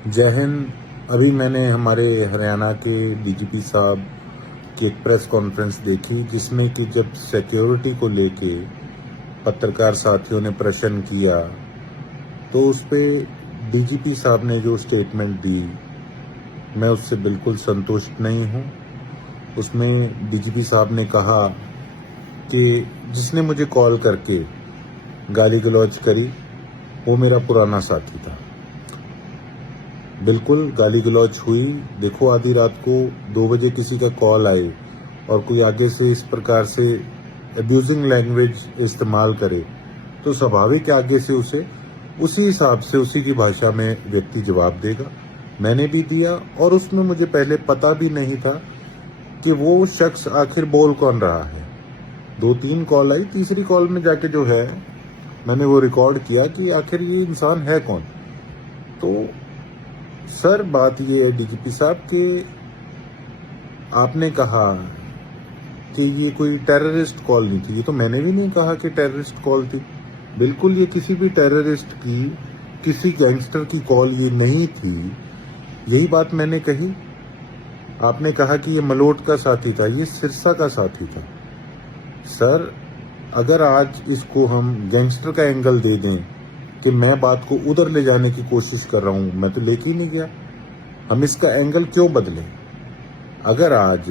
जय हिंद। अभी मैंने हमारे हरियाणा के डीजीपी साहब की एक प्रेस कॉन्फ्रेंस देखी, जिसमें कि जब सिक्योरिटी को लेके पत्रकार साथियों ने प्रश्न किया तो उस पे डीजीपी साहब ने जो स्टेटमेंट दी, मैं उससे बिल्कुल संतुष्ट नहीं हूं। उसमें डीजीपी साहब ने कहा कि जिसने मुझे कॉल करके गाली गलौज करी वो मेरा पुराना साथी था। बिल्कुल गाली गलौज हुई। देखो, आधी रात को 2 बजे किसी का कॉल आए और कोई आगे से इस प्रकार से अब्यूजिंग लैंग्वेज इस्तेमाल करे तो स्वाभाविक है आगे से उसे उसी हिसाब से उसी की भाषा में व्यक्ति जवाब देगा। मैंने भी दिया और उसमें मुझे पहले पता भी नहीं था कि वो शख्स आखिर बोल कौन रहा है। 2-3 कॉल आई, तीसरी कॉल में जाके जो है मैंने वो रिकॉर्ड किया कि आखिर ये इंसान है कौन। तो सर, बात ये है डीजीपी साहब कि आपने कहा कि ये कोई टेररिस्ट कॉल नहीं थी। ये तो मैंने भी नहीं कहा कि टेररिस्ट कॉल थी। बिल्कुल ये किसी भी टेररिस्ट की, किसी गैंगस्टर की कॉल ये नहीं थी। यही बात मैंने कही। आपने कहा कि ये मलोट का साथी था, ये सिरसा का साथी था। सर, अगर आज इसको हम गैंगस्टर का एंगल दे दें कि मैं बात को उधर ले जाने की कोशिश कर रहा हूं, मैं तो लेके ही नहीं गया। हम इसका एंगल क्यों बदलें? अगर आज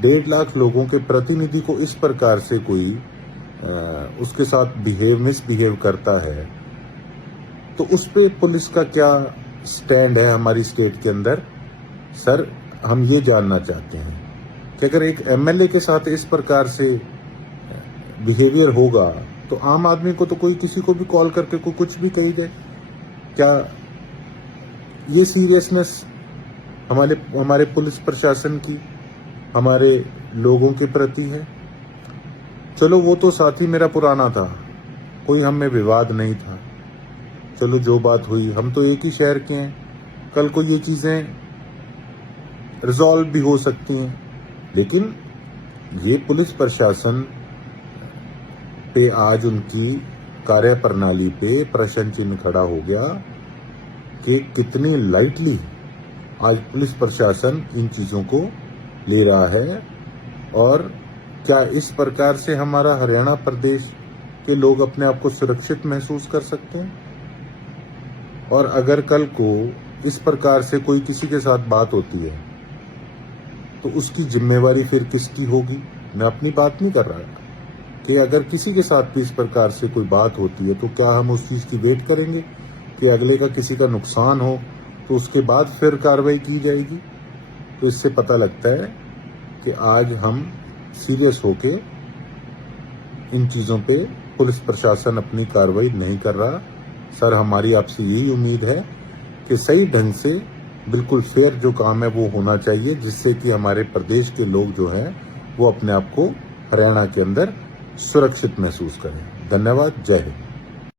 1.5 लाख लोगों के प्रतिनिधि को इस प्रकार से कोई उसके साथ मिसबिहेव करता है तो उस पे पुलिस का क्या स्टैंड है हमारी स्टेट के अंदर? सर, हम ये जानना चाहते हैं कि अगर एक एमएलए के साथ इस प्रकार से बिहेवियर होगा तो आम आदमी को तो कोई किसी को भी कॉल करके कोई कुछ भी कही जाए। क्या ये सीरियसनेस हमारे पुलिस प्रशासन की, हमारे लोगों के प्रति है? चलो, वो तो साथी मेरा पुराना था, कोई हम में विवाद नहीं था। चलो, जो बात हुई, हम तो एक ही शहर के हैं, कल को ये चीजें रिजॉल्व भी हो सकती हैं। लेकिन ये पुलिस प्रशासन पे आज उनकी कार्य प्रणाली पे प्रश्न चिन्ह खड़ा हो गया कि कितनी लाइटली आज पुलिस प्रशासन इन चीजों को ले रहा है। और क्या इस प्रकार से हमारा हरियाणा प्रदेश के लोग अपने आप को सुरक्षित महसूस कर सकते हैं? और अगर कल को इस प्रकार से कोई किसी के साथ बात होती है तो उसकी जिम्मेवारी फिर किसकी होगी? मैं अपनी बात नहीं कर रहा कि अगर किसी के साथ भी इस प्रकार से कोई बात होती है तो क्या हम उस चीज की वेट करेंगे कि अगले का किसी का नुकसान हो तो उसके बाद फिर कार्रवाई की जाएगी? तो इससे पता लगता है कि आज हम सीरियस होके इन चीजों पे पुलिस प्रशासन अपनी कार्रवाई नहीं कर रहा। सर, हमारी आपसे यही उम्मीद है कि सही ढंग से बिल्कुल फेयर जो काम है वो होना चाहिए, जिससे कि हमारे प्रदेश के लोग जो हैं वो अपने आप को हरियाणा के अंदर सुरक्षित महसूस करें। धन्यवाद। जय हिंद।